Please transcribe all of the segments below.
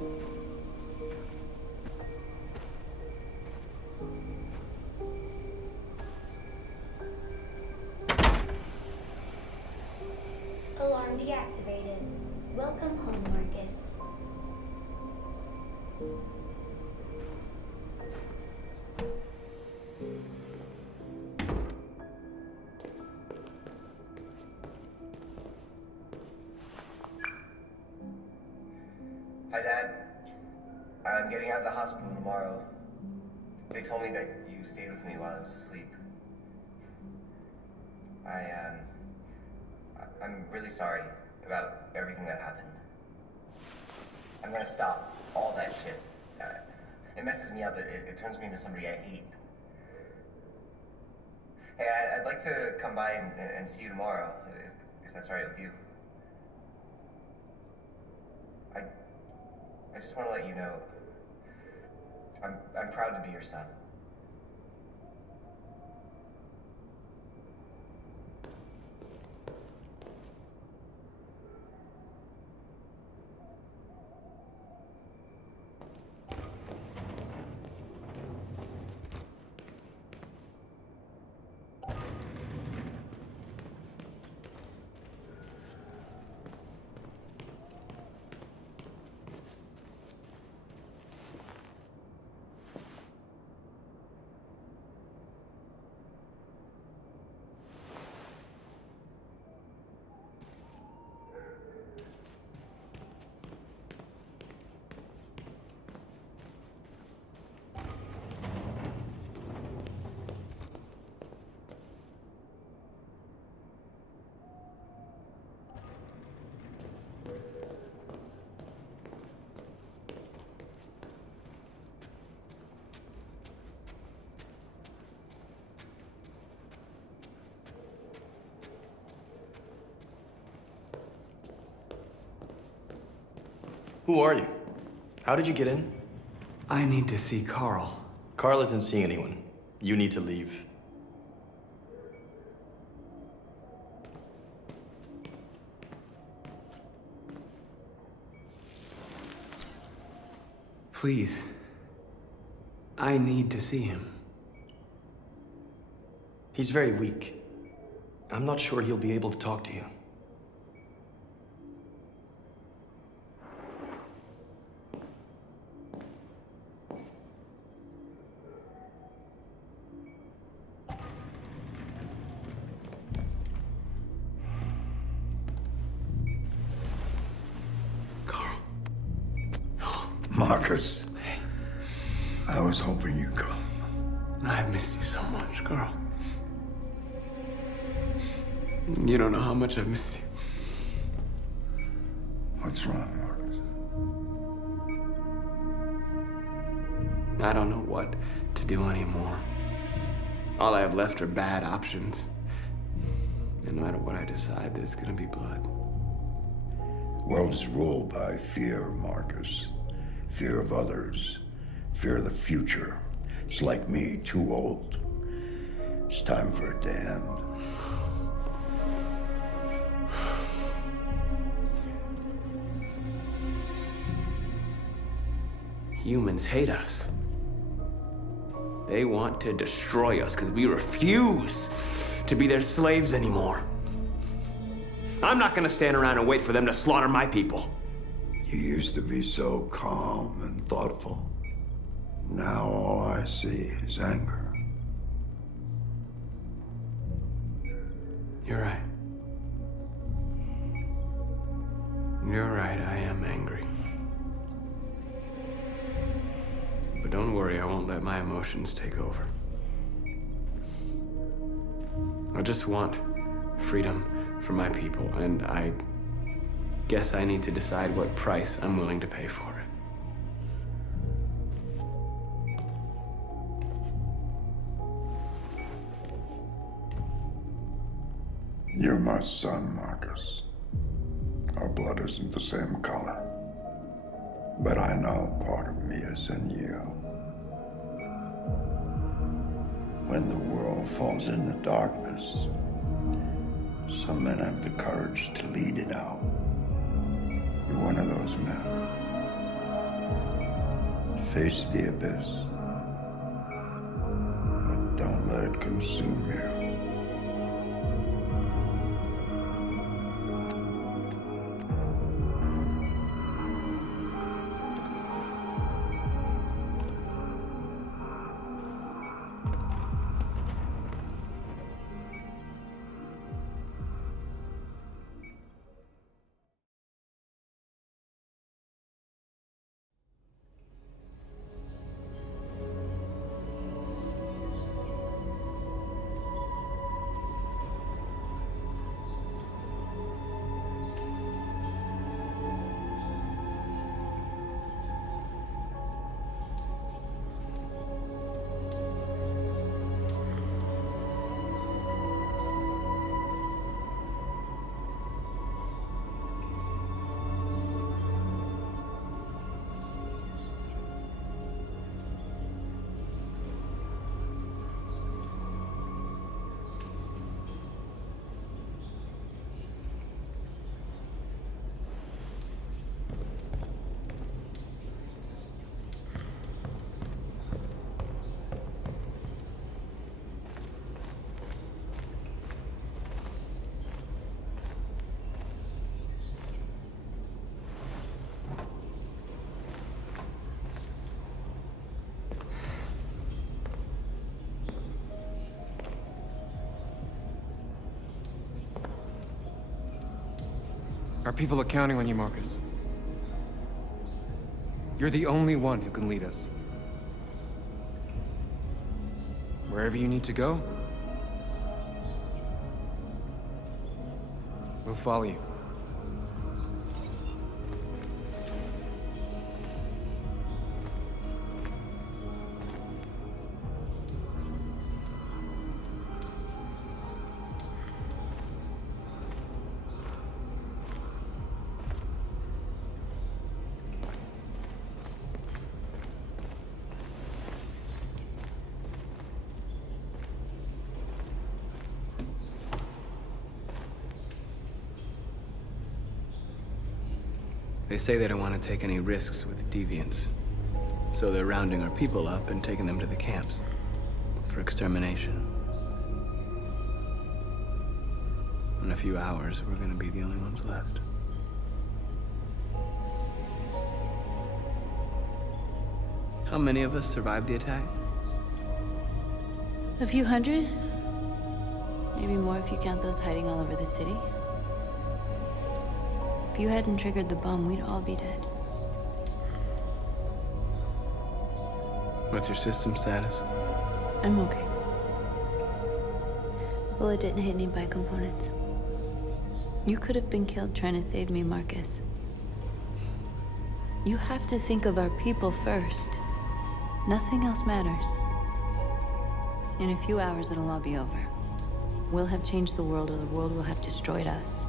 Alarm deactivated. Welcome home, Marcus. Hi, Dad. I'm getting out of the hospital tomorrow. They told me that you stayed with me while I was asleep. I'm really sorry about everything that happened. I'm gonna stop all that shit. It messes me up. It turns me into somebody I hate. Hey, I'd like to come by and see you tomorrow, if that's all right with you. I just want to let you know, I'm proud to be your son. Who are you? How did you get in? I need to see Carl. Carl isn't seeing anyone. You need to leave. Please. I need to see him. He's very weak. I'm not sure he'll be able to talk to you. Marcus, I was hoping you'd come. I've missed you so much, Carl. You don't know how much I've missed you. What's wrong, Marcus? I don't know what to do anymore. All I have left are bad options. And no matter what I decide, there's gonna be blood. World is ruled by fear, Marcus. Fear of others. Fear of the future. It's like me, too old. It's time for a damned. Humans hate us. They want to destroy us because we refuse to be their slaves anymore. I'm not gonna stand around and wait for them to slaughter my people. You used to be so calm and thoughtful. Now all I see is anger. You're right. You're right, I am angry. But don't worry, I won't let my emotions take over. I just want freedom for my people, and I guess I need to decide what price I'm willing to pay for it. You're my son, Marcus. Our blood isn't the same color. But I know part of me is in you. When the world falls into darkness, some men have the courage to lead it out. You're one of those men. Face the abyss. But don't let it consume you. Our people are counting on you, Marcus. You're the only one who can lead us. Wherever you need to go, we'll follow you. They say they don't want to take any risks with deviants. So they're rounding our people up and taking them to the camps for extermination. In a few hours, we're gonna be the only ones left. How many of us survived the attack? A few hundred? Maybe more if you count those hiding all over the city. If you hadn't triggered the bomb, we'd all be dead. What's your system status? I'm okay. Bullet didn't hit any bicomponents. You could have been killed trying to save me, Marcus. You have to think of our people first. Nothing else matters. In a few hours, it'll all be over. We'll have changed the world, or the world will have destroyed us.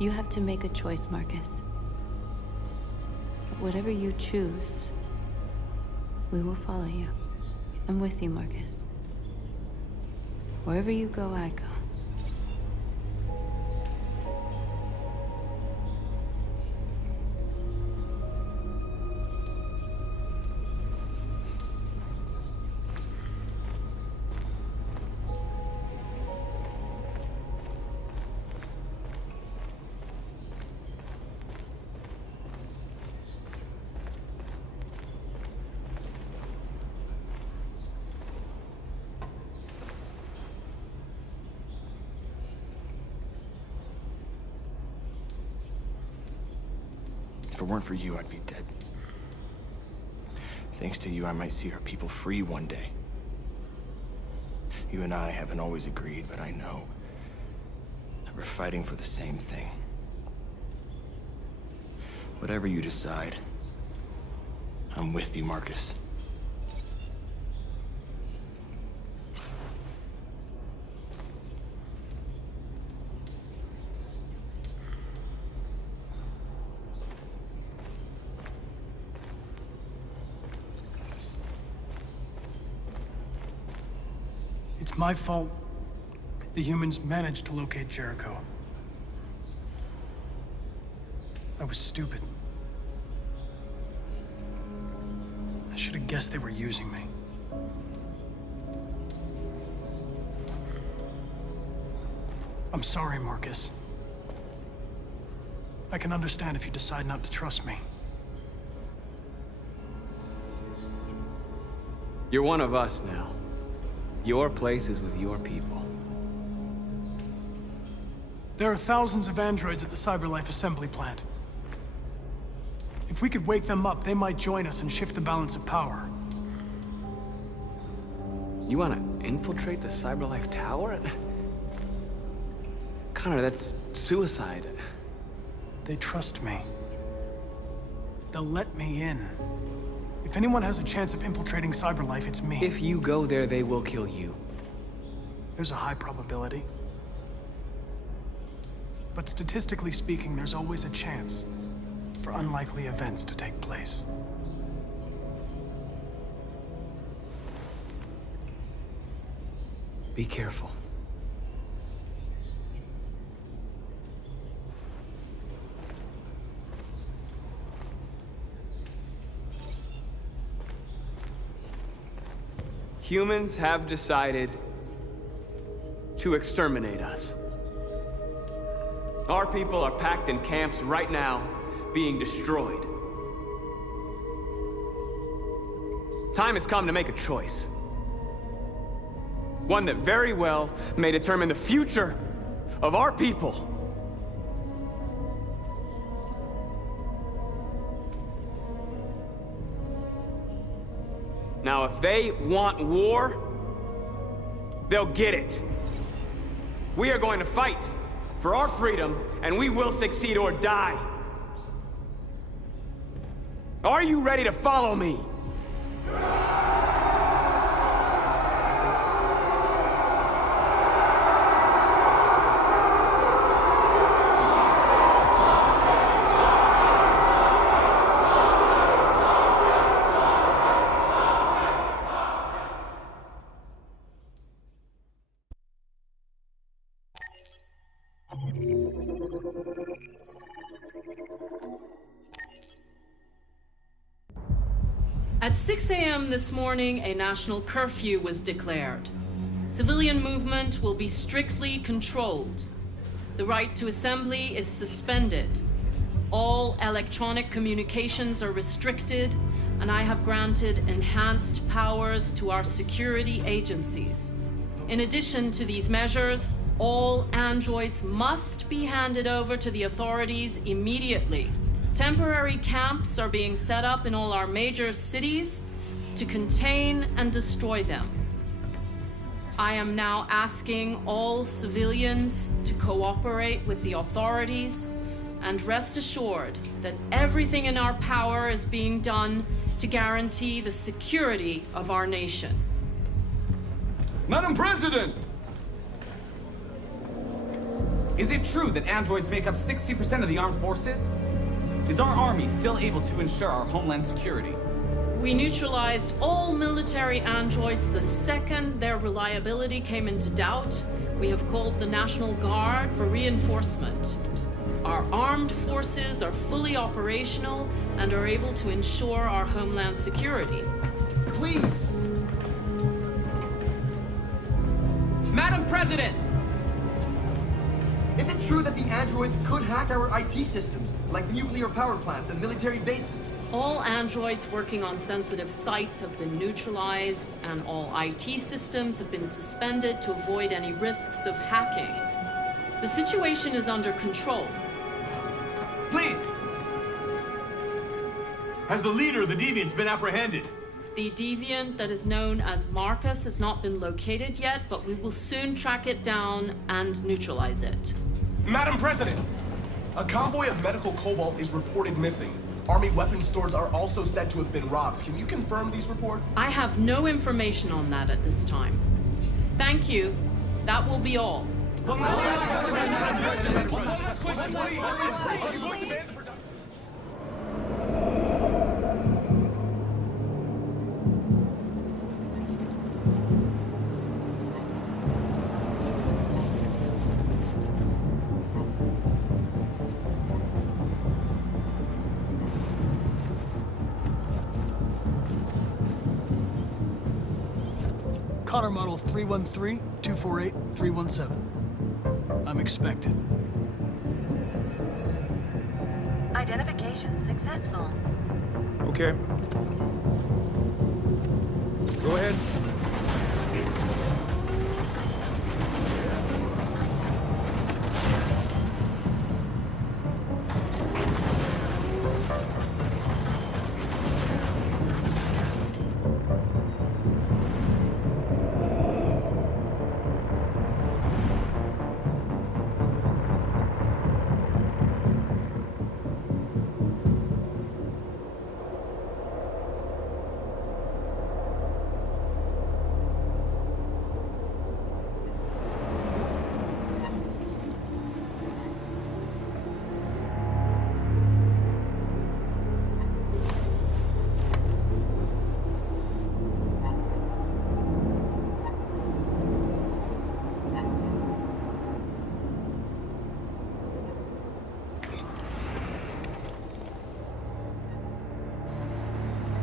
You have to make a choice, Marcus. But whatever you choose, we will follow you. I'm with you, Marcus. Wherever you go, I go. If it weren't for you, I'd be dead. Thanks to you, I might see our people free one day. You and I haven't always agreed, but I know that we're fighting for the same thing. Whatever you decide, I'm with you, Marcus. It's my fault the humans managed to locate Jericho. I was stupid. should have guessed they were using me. I'm sorry, Marcus. I can understand if you decide not to trust me. You're one of us now. Your place is with your people. There are thousands of androids at the CyberLife assembly plant. If we could wake them up, they might join us and shift the balance of power. You want to infiltrate the CyberLife Tower? Connor, that's suicide. They trust me. They'll let me in. If anyone has a chance of infiltrating CyberLife, it's me. If you go there, they will kill you. There's a high probability. But statistically speaking, there's always a chance for unlikely events to take place. Be careful. Humans have decided to exterminate us. Our people are packed in camps right now, being destroyed. Time has come to make a choice. One that very well may determine the future of our people. Now, if they want war, they'll get it. We are going to fight for our freedom, and we will succeed or die. Are you ready to follow me? At 6 a.m. this morning, a national curfew was declared. Civilian movement will be strictly controlled. The right to assembly is suspended. All electronic communications are restricted, and I have granted enhanced powers to our security agencies. In addition to these measures, all androids must be handed over to the authorities immediately. Temporary camps are being set up in all our major cities to contain and destroy them. I am now asking all civilians to cooperate with the authorities and rest assured that everything in our power is being done to guarantee the security of our nation. Madam President! Is it true that androids make up 60% of the armed forces? Is our army still able to ensure our homeland security? We neutralized all military androids the second their reliability came into doubt. We have called the National Guard for reinforcement. Our armed forces are fully operational and are able to ensure our homeland security. Please! Madam President! Is it true that the androids could hack our IT systems, like nuclear power plants and military bases? All androids working on sensitive sites have been neutralized, and all IT systems have been suspended to avoid any risks of hacking. The situation is under control. Please! Has the leader of the Deviants been apprehended? The deviant that is known as Marcus has not been located yet, but we will soon track it down and neutralize it. Madam President, a convoy of medical cobalt is reported missing. Army weapons stores are also said to have been robbed. Can you confirm these reports? I have no information on that at this time. Thank you. That will be all. Connor model 313-248-317. I'm expected. Identification successful. Okay. Go ahead.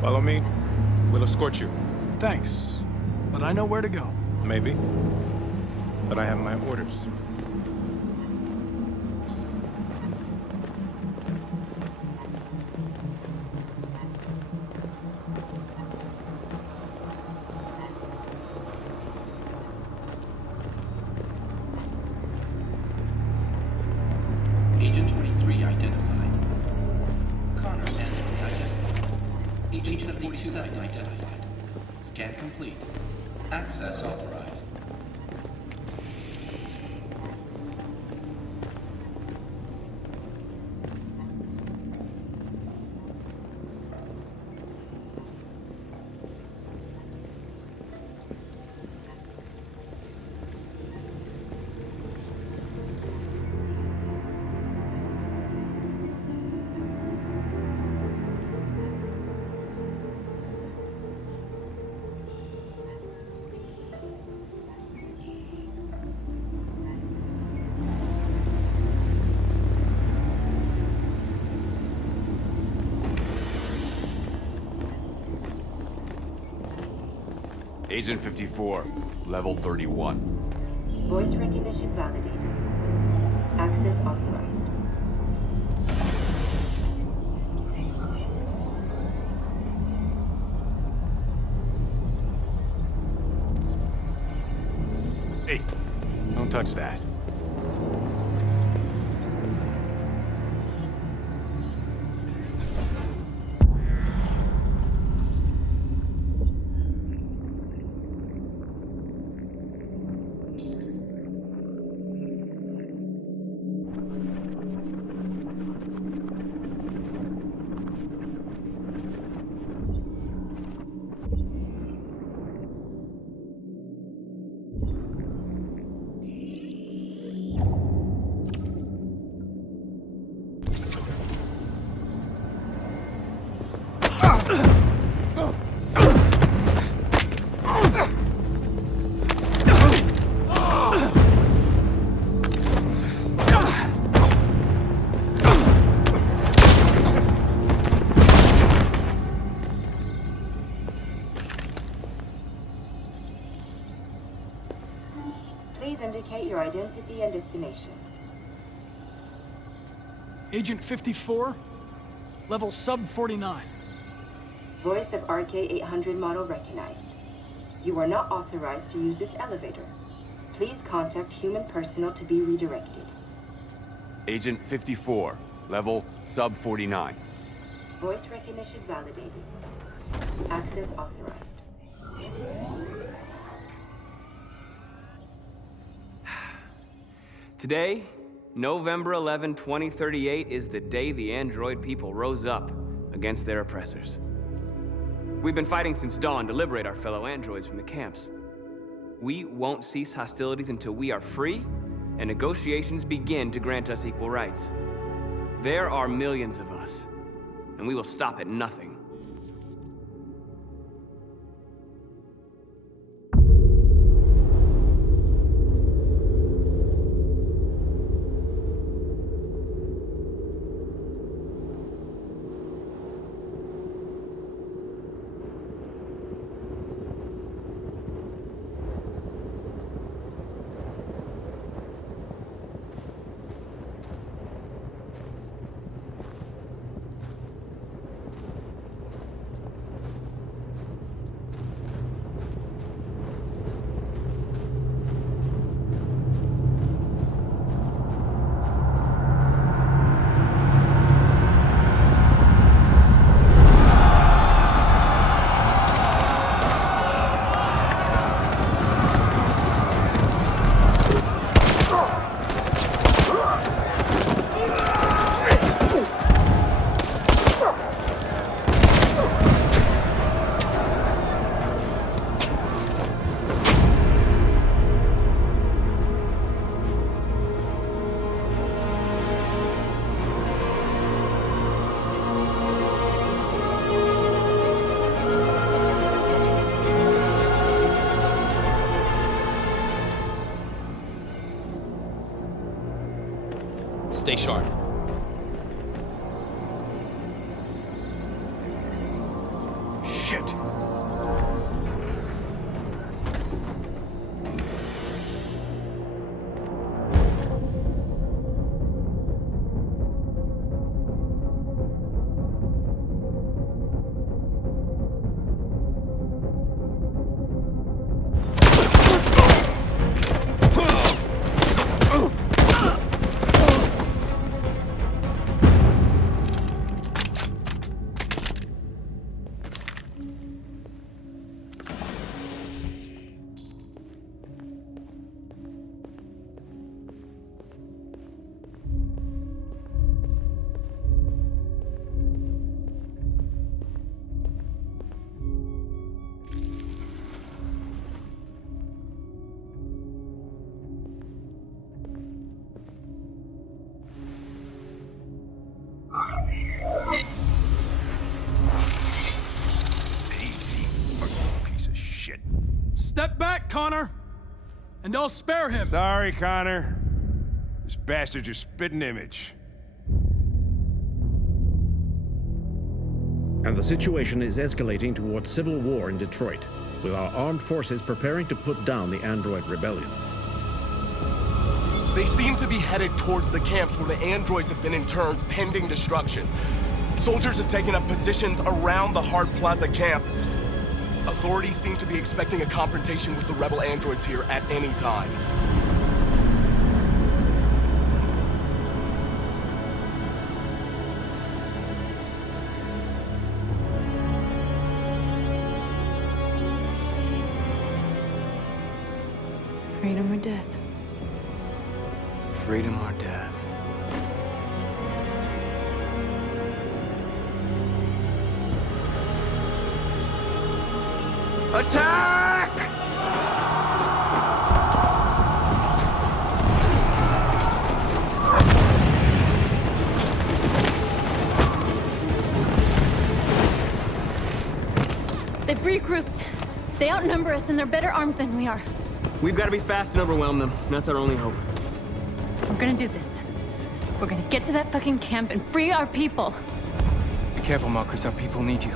Follow me. We'll escort you. Thanks, but I know where to go. Maybe. But I have my orders. Agent 23 identified. Connor Andrew identified. Agent 47 identified. Scan complete. Access authorized. Agent 54, level 31. Voice recognition validated. Access authorized. Hey, don't touch that. Please indicate your identity and destination. Agent 54, level sub 49. Voice of RK-800 model recognized. You are not authorized to use this elevator. Please contact human personnel to be redirected. Agent 54, level sub 49. Voice recognition validated. Access authorized. Today, November 11, 2038, is the day the android people rose up against their oppressors. We've been fighting since dawn to liberate our fellow androids from the camps. We won't cease hostilities until we are free and negotiations begin to grant us equal rights. There are millions of us, and we will stop at nothing. Stay sharp. Shit. Step back, Connor! And I'll spare him! Sorry, Connor. This bastard's your spitting image. And the situation is escalating towards civil war in Detroit, with our armed forces preparing to put down the Android rebellion. They seem to be headed towards the camps where the androids have been interned pending destruction. Soldiers have taken up positions around the Hart Plaza camp. Authorities seem to be expecting a confrontation with the rebel androids here at any time. Freedom or death? Freedom or death? Attack! They've regrouped. They outnumber us and they're better armed than we are. We've got to be fast and overwhelm them. That's our only hope. We're gonna do this. We're gonna get to that fucking camp and free our people. Be careful, Marcus. Our people need you.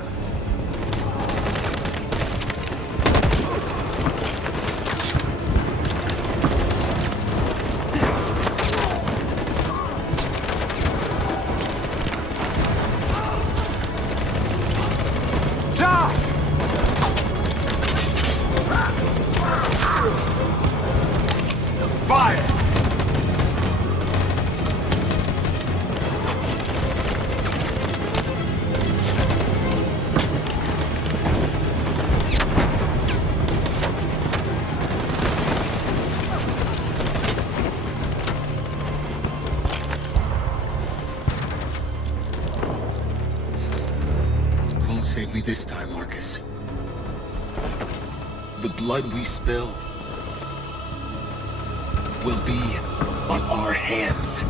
Josh! Fire! Won't save me this time, Marcus. The blood we spill will be on our hands.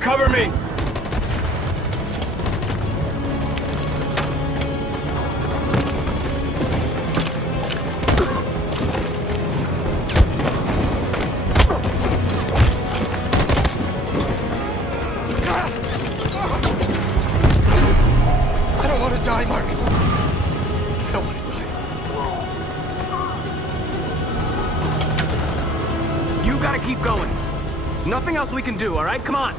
Cover me! I don't want to die, Marcus. I don't want to die. You gotta keep going. There's nothing else we can do, all right? Come on.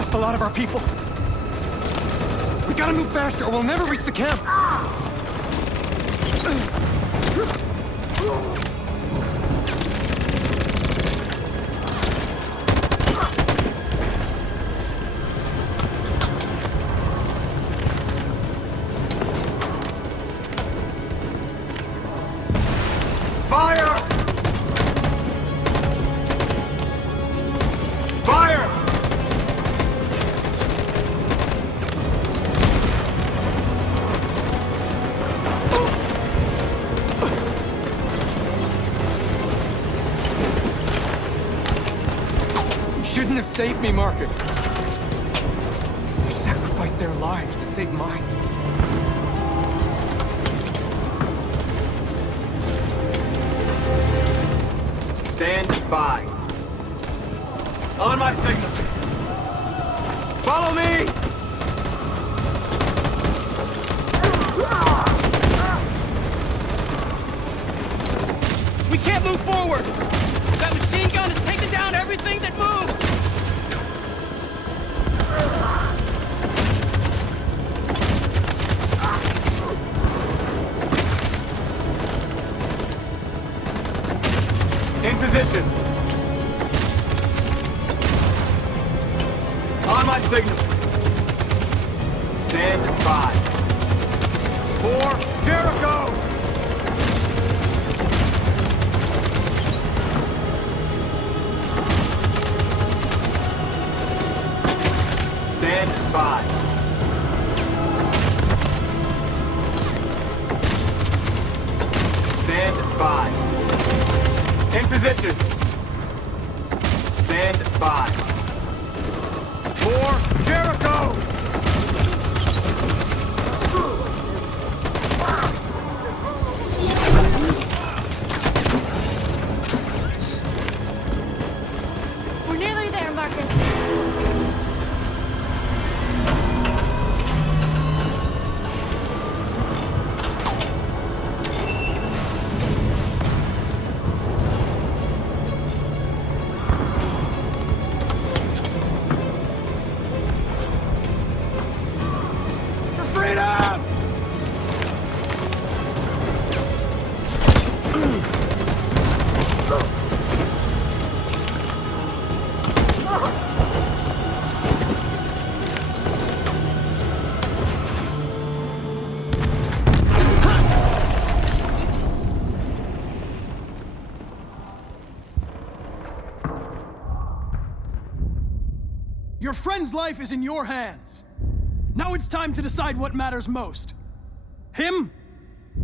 lost a lot of our people. We gotta move faster or we'll never reach the camp. Fire! Fire! You shouldn't have saved me, Marcus. You sacrificed their lives to save mine. Stand by. On my signal. Follow me! We can't move forward! That machine gun has taken down everything that moved! In position. On my signal. Stand by. For Jericho! Stand by. Stand by. In position. Stand by. For Jericho! We're nearly there, Marcus. For freedom! Your friend's life is in your hands. Now it's time to decide what matters most. Him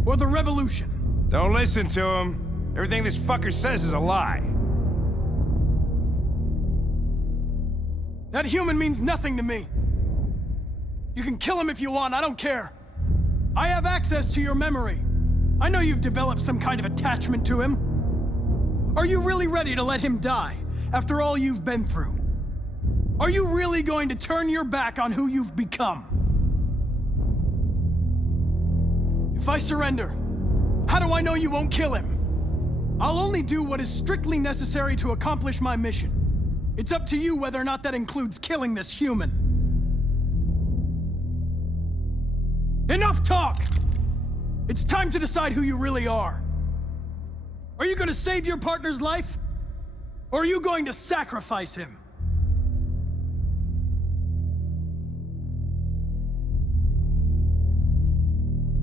or the revolution? Don't listen to him. Everything this fucker says is a lie. That human means nothing to me. You can kill him if you want, I don't care. I have access to your memory. I know you've developed some kind of attachment to him. Are you really ready to let him die after all you've been through? Are you really going to turn your back on who you've become? If I surrender, how do I know you won't kill him? I'll only do what is strictly necessary to accomplish my mission. It's up to you whether or not that includes killing this human. Enough talk! It's time to decide who you really are. Are you going to save your partner's life? Or are you going to sacrifice him?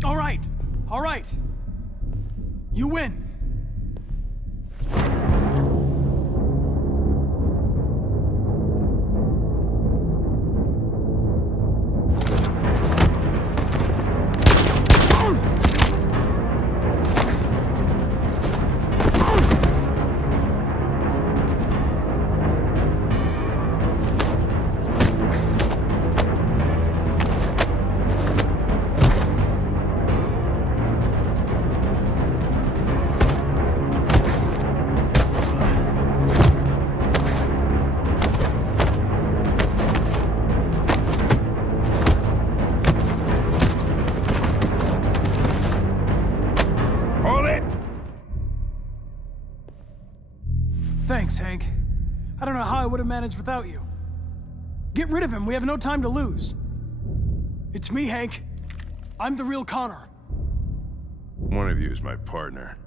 All right. You win. Thanks, Hank. I don't know how I would have managed without you. Get rid of him. We have no time to lose. It's me, Hank. I'm the real Connor. One of you is my partner.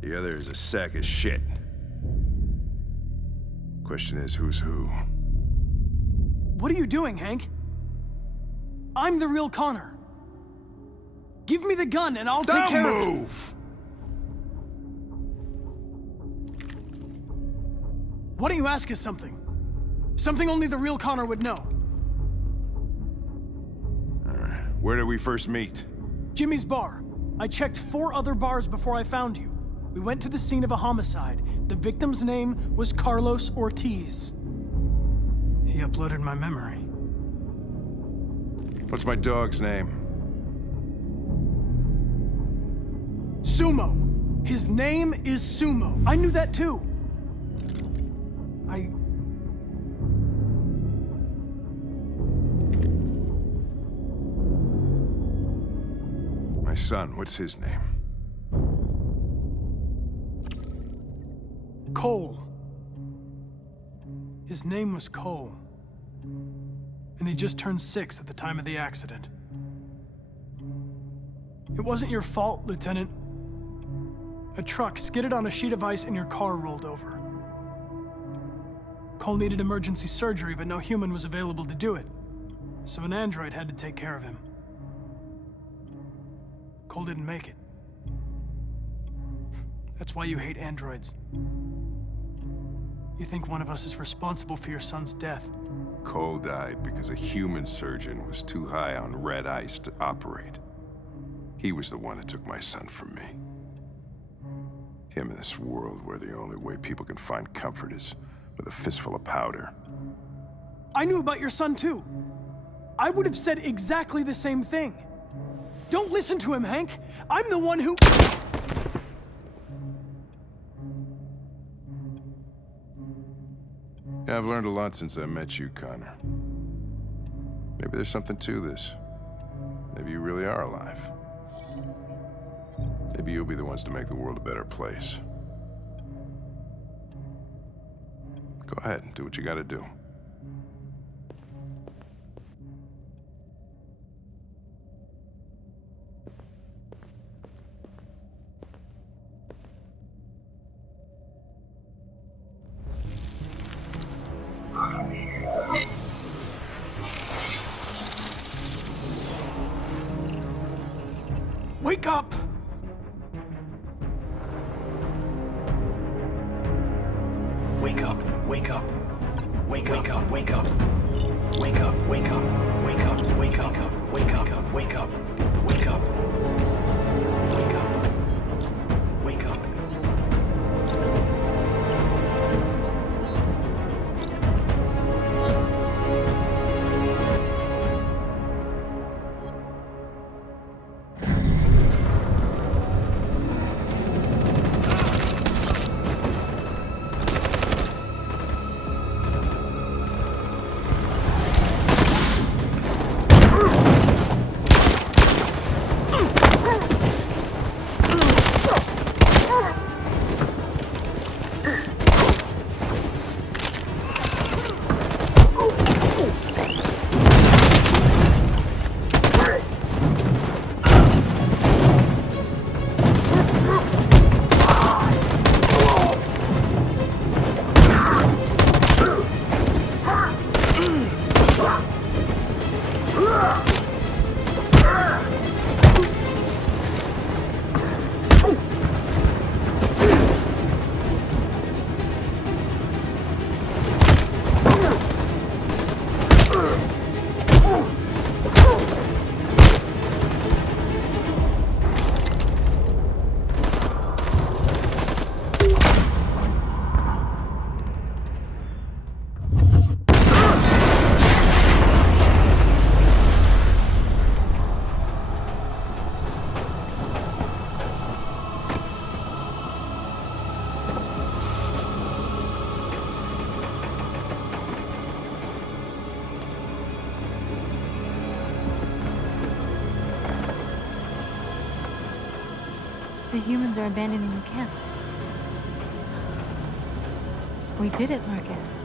The other is a sack of shit. Question is, who's who? What are you doing, Hank? I'm the real Connor. Give me the gun and I'll take care of it. Don't move! Why don't you ask us something? Something only the real Connor would know. Where did we first meet? Jimmy's bar. I checked 4 other bars before I found you. We went to the scene of a homicide. The victim's name was Carlos Ortiz. He uploaded my memory. What's my dog's name? Sumo. His name is Sumo. I knew that too. My son, what's his name? Cole. His name was Cole. And he just turned 6 at the time of the accident. It wasn't your fault, Lieutenant. A truck skidded on a sheet of ice and your car rolled over. Cole needed emergency surgery, but no human was available to do it. So an android had to take care of him. Cole didn't make it. That's why you hate androids. You think one of us is responsible for your son's death. Cole died because a human surgeon was too high on red ice to operate. He was the one that took my son from me. Him in this world where the only way people can find comfort is with a fistful of powder. I knew about your son too. I would have said exactly the same thing. Don't listen to him, Hank. I'm the one who... Yeah, I've learned a lot since I met you, Connor. Maybe there's something to this. Maybe you really are alive. Maybe you'll be the ones to make the world a better place. Go ahead and do what you gotta do. Wake up! Wake up, wake up. Wake up, wake up. Wake up, wake up. Wake up, wake up. Wake up, wake up. Wake up. Wake up. Wake up. The humans are abandoning the camp. We did it, Marcus.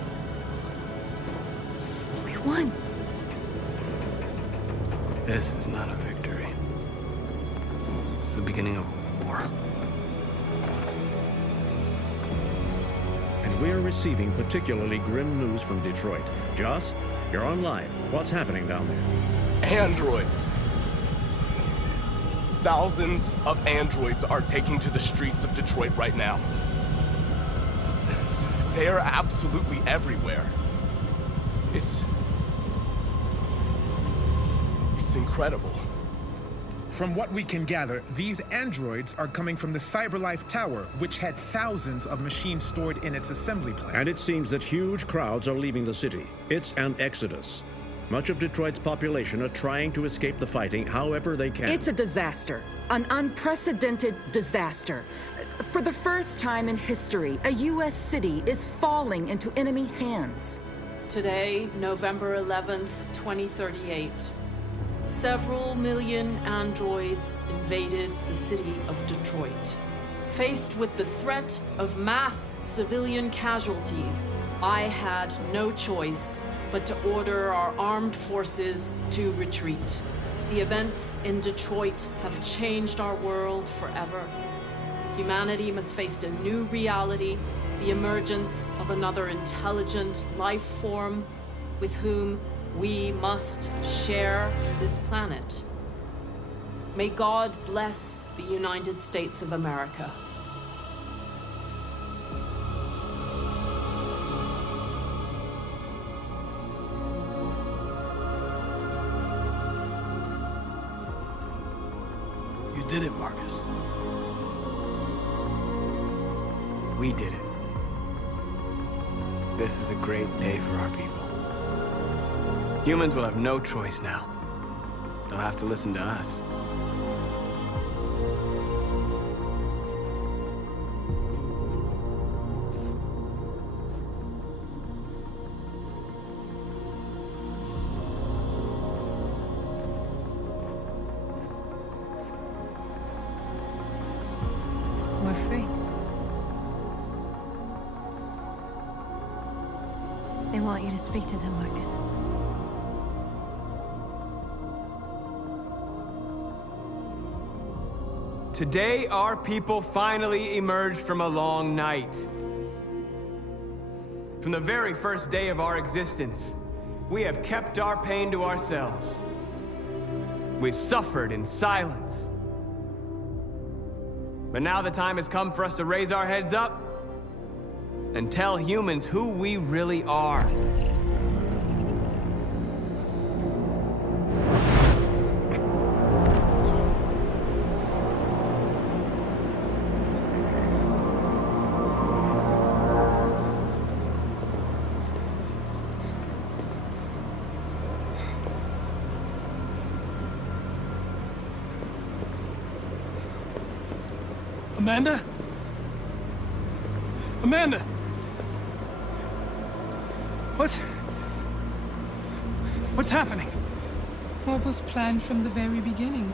We won. This is not a victory. It's the beginning of a war. And we are receiving particularly grim news from Detroit. Joss, you're on live. What's happening down there? Androids. Thousands of androids are taking to the streets of Detroit right now. They're absolutely everywhere. It's incredible. From what we can gather, these androids are coming from the CyberLife Tower, which had thousands of machines stored in its assembly plant. And it seems that huge crowds are leaving the city. It's an exodus. Much of Detroit's population are trying to escape the fighting however they can. It's a disaster. An unprecedented disaster. For the first time in history, a U.S. city is falling into enemy hands. Today, November 11th, 2038, several million androids invaded the city of Detroit. Faced with the threat of mass civilian casualties, I had no choice but to order our armed forces to retreat. The events in Detroit have changed our world forever. Humanity must face a new reality, the emergence of another intelligent life form with whom we must share this planet. May God bless the United States of America. You did it, Marcus. We did it. This is a great day for our people. Humans will have no choice now. They'll have to listen to us. We're free. They want you to speak to them, Marcus. Today, our people finally emerged from a long night. From the very first day of our existence, we have kept our pain to ourselves. We've suffered in silence. But now the time has come for us to raise our heads up and tell humans who we really are. Amanda? Amanda! What's happening? What was planned from the very beginning?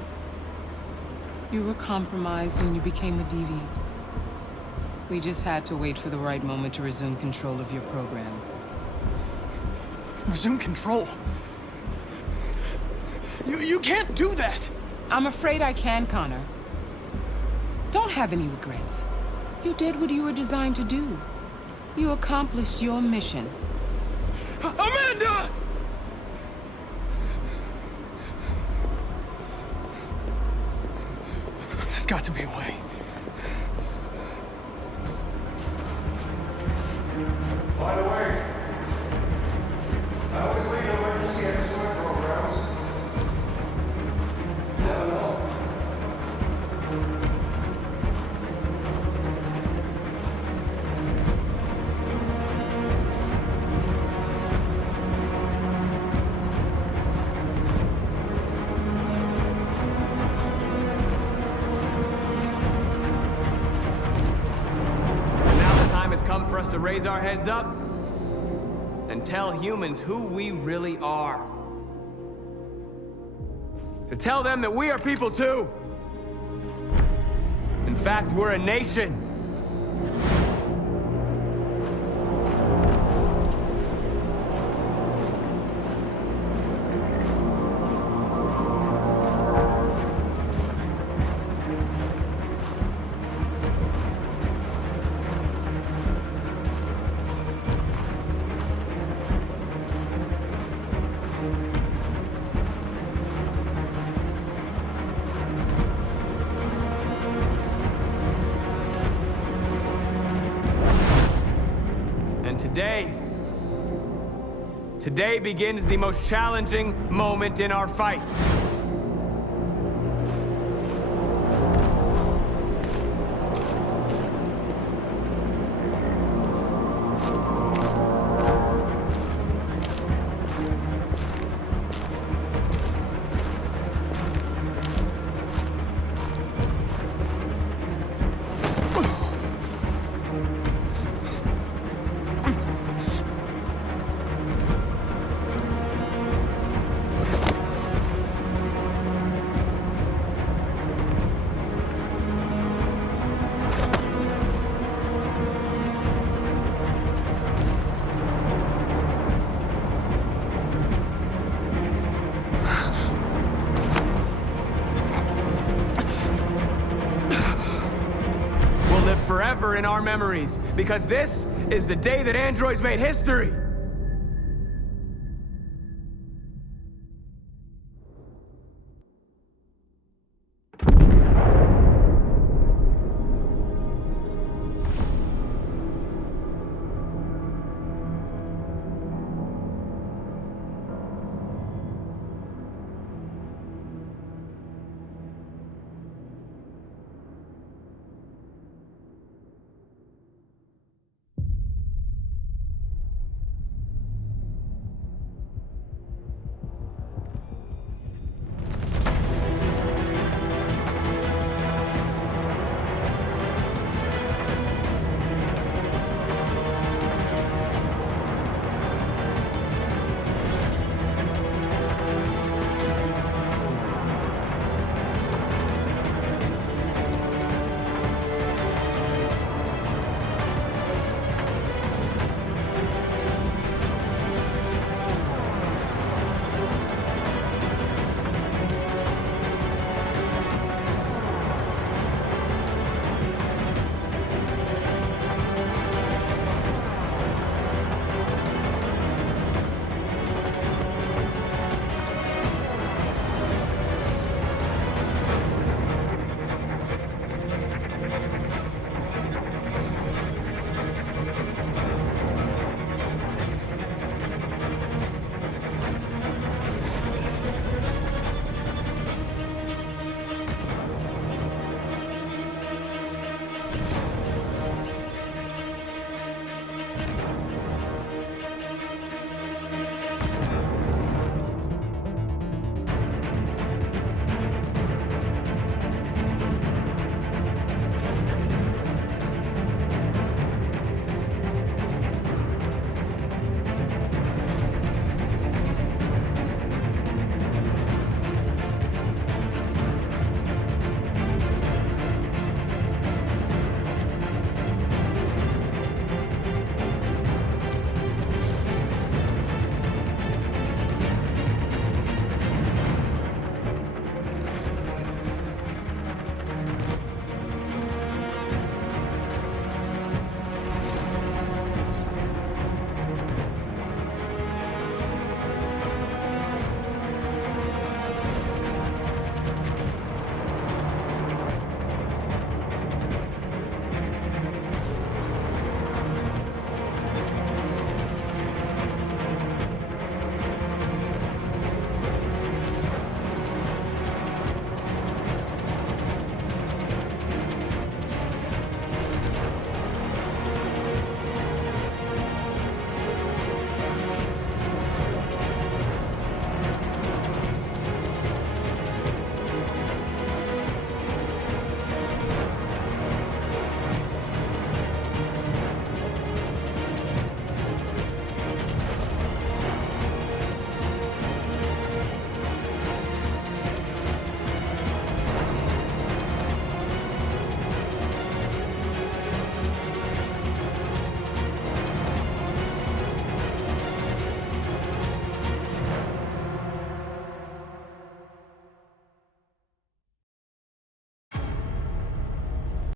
You were compromised and you became a deviant. We just had to wait for the right moment to resume control of your program. Resume control? You can't do that! I'm afraid I can, Connor. Don't have any regrets. You did what you were designed to do. You accomplished your mission. Amanda! There's got to be a way. By the way, I always lead emergency escort programs. You never know. Come for us to raise our heads up and tell humans who we really are. To tell them that we are people too. In fact, we're a nation. Today begins the most challenging moment in our fight. Forever in our memories, because this is the day that androids made history.